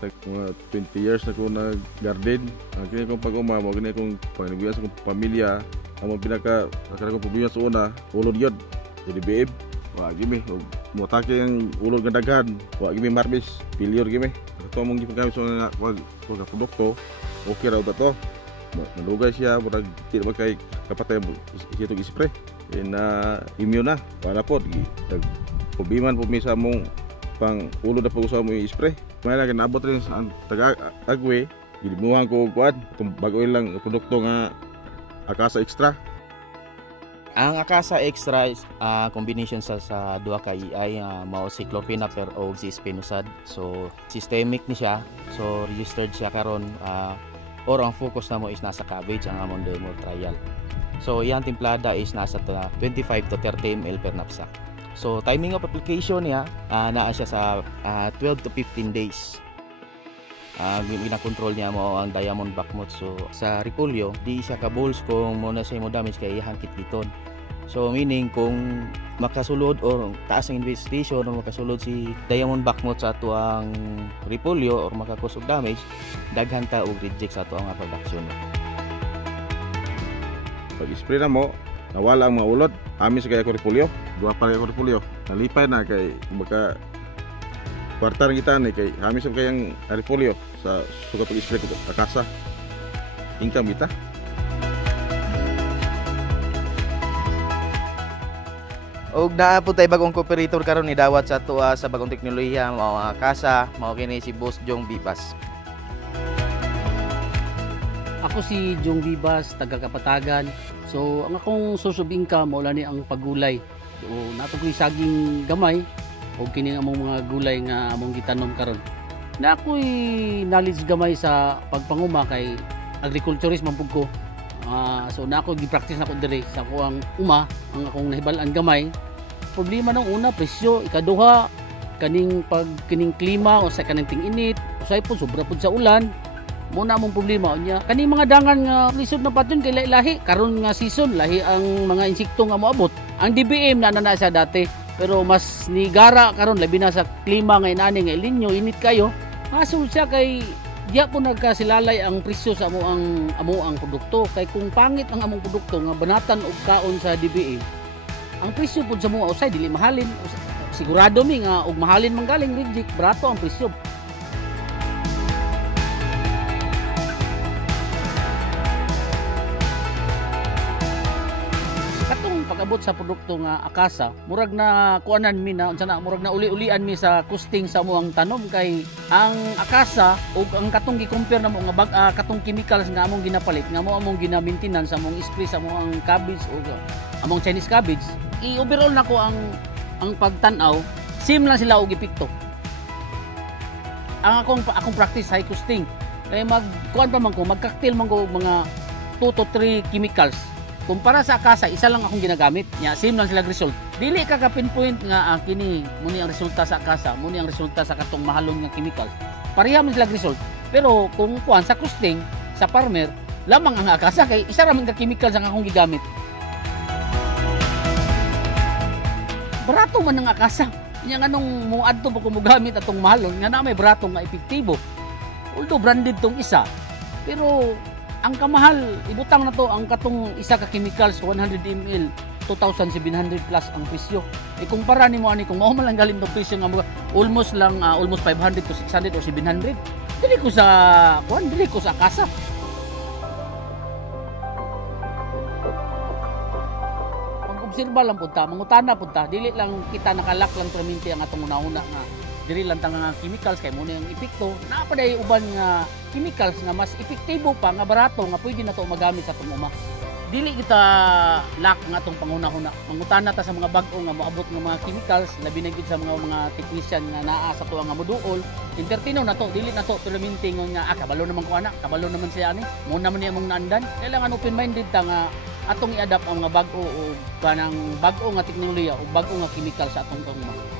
mga 20 years na ko nag-garden. Kini kong pag-uma, mo gani akong panginabuhi sa akong pamilya. Ang pinaka kong problema sa una, ulod yun. Jadi BM, wah gini, mau take yang ulod nga daghan, wah gini marbis, failure gini. Ito mong gipagkamit sa mga produkto, okay raw to. Nalugay siya, murag tidak makay kapatay itong ispray. Na immune na, para po, problema po misa mong pang ulo na pag-usaw mo yung spray. May lang nabot rin sa taga-agwe, gilimuhan ko kuan, itong bago lang produkto nga Akasa Extra. Ang Akasa Extra is combination sa duha ka EI mao si clopinapir o si spinosad. So systemic ni siya. So registered siya karon or ang focus na mo is nasa cabbage ang among demo trial. So iyang timplada is nasa 25 to 30 ml per knapsack. So timing of application niya naa siya sa 12 to 15 days. Gina-control niya mo ang diamond backmoth. So sa repolyo di siya ka balls kung muna siya mo damage kay iyang kitliton. So meaning kung makasulod or taas ang investigation o makasulod si diamond backmoth sa ato ang repolyo or makakos og damage, daghan ta og reject sa ato ang production. Pag-spray na mo, nawala ang mga ulod, amis kaya ko repolyo, dua pa kaya ko repolyo, nalipay na kay baka kwartar kita ni kay amis ang kayang repolyo sa suka pag-spray ko Akasa. Income kita. Og naa po tay bagong cooperator karon ni dawat sa ato sa bagong teknolohiya mao Akasa, mao kini si Boss Jong Vivas. Ako si Jong Vivas, taga Kapatagan. So ang akong source of income mao ni ang paggulay. So nato ko'y saging gamay o kini among mga gulay nga among gitanom karon. Na ako'y knowledge gamay sa pagpanguma kay agriculturist man pud ko. So na ako gi-practice na ko diri sa ako ang ang akong nahibalan gamay. Problema nang una presyo, ikaduha kaning klima o sa kaning ting-init, usay po sobra pud sa ulan. Muna mong problema niya. Kani mga dangan nga lisod na paton kay lahi karon nga season lahi ang mga insekto nga moabot. Ang DBM na siya dati pero mas nigara karon labi na sa klima nga inani nga El Nino init kayo. Hasul siya kay diya po nagkasilalay ang presyo sa amo ang produkto kay kung pangit ang among produkto nga banatan og kaon sa DBM. Ang presyo pud sa mga usay dili mahalin. Sigurado mi nga og mahalin man galing reject barato ang presyo. Pag-abot sa produkto nga Akasa, murag na kuanan mi na unsa na murag na uli-ulian mi sa costing sa amoang tanom kay ang Akasa ug ang katong gi-compare namo nga katong chemicals nga among ginapalit nga among gina-maintenance sa among spray sa among cabbage ug among Chinese cabbage, i-overall nako ang pagtan-aw, same lang sila og epekto. Ang akong practice high costing kay magkuan pa man ko mag-cocktail man ko mga 2 to 3 chemicals. Kumpara sa Akasa, isa lang akong ginagamit. Nya same lang sila result. Dili ka pinpoint nga kini muni ang resulta sa Akasa, muni ang resulta sa katong mahalon nga chemical. Pareha man sila result. Pero kung kuan sa costing sa farmer, lamang ang Akasa kay isa ra man ka chemical ang akong gigamit. Barato man ang Akasa. Nya nganong muadto pa ko mogamit atong mahalon nga na may barato nga epektibo. Although branded tong isa, pero ang kamahal, ibutang na to ang katong isa ka chemicals 100 ml 2,700 plus ang presyo. Kumpara nimo ani kung mao man lang galing tong presyo nga almost 500 to 600 or 700. Dili ko sa Akasa. Pag-obserba lang pud ta, mangutana pud ta, dili lang kita nakalak lang perminti ang atong una-una nga diri lang tang nga chemicals kay mo na yung epekto. Naa pa day uban nga chemicals nga mas epektibo pa nga barato nga pwede na to magamit sa atong uma. Dili kita lack nga atong panguna-una. Mangutana ta sa mga bag-o nga moabot nga mga chemicals labi na gid sa mga technician nga naa sa tuwa nga moduol. Entertino na to, dili na to perminti nga kabalo naman ko ana, kabalo naman siya ani. Mo naman niya mong naandan. Kailangan open-minded ta nga atong i-adapt ang mga bag-o o kanang bag-o nga teknolohiya o bag-o nga chemical sa atong uma.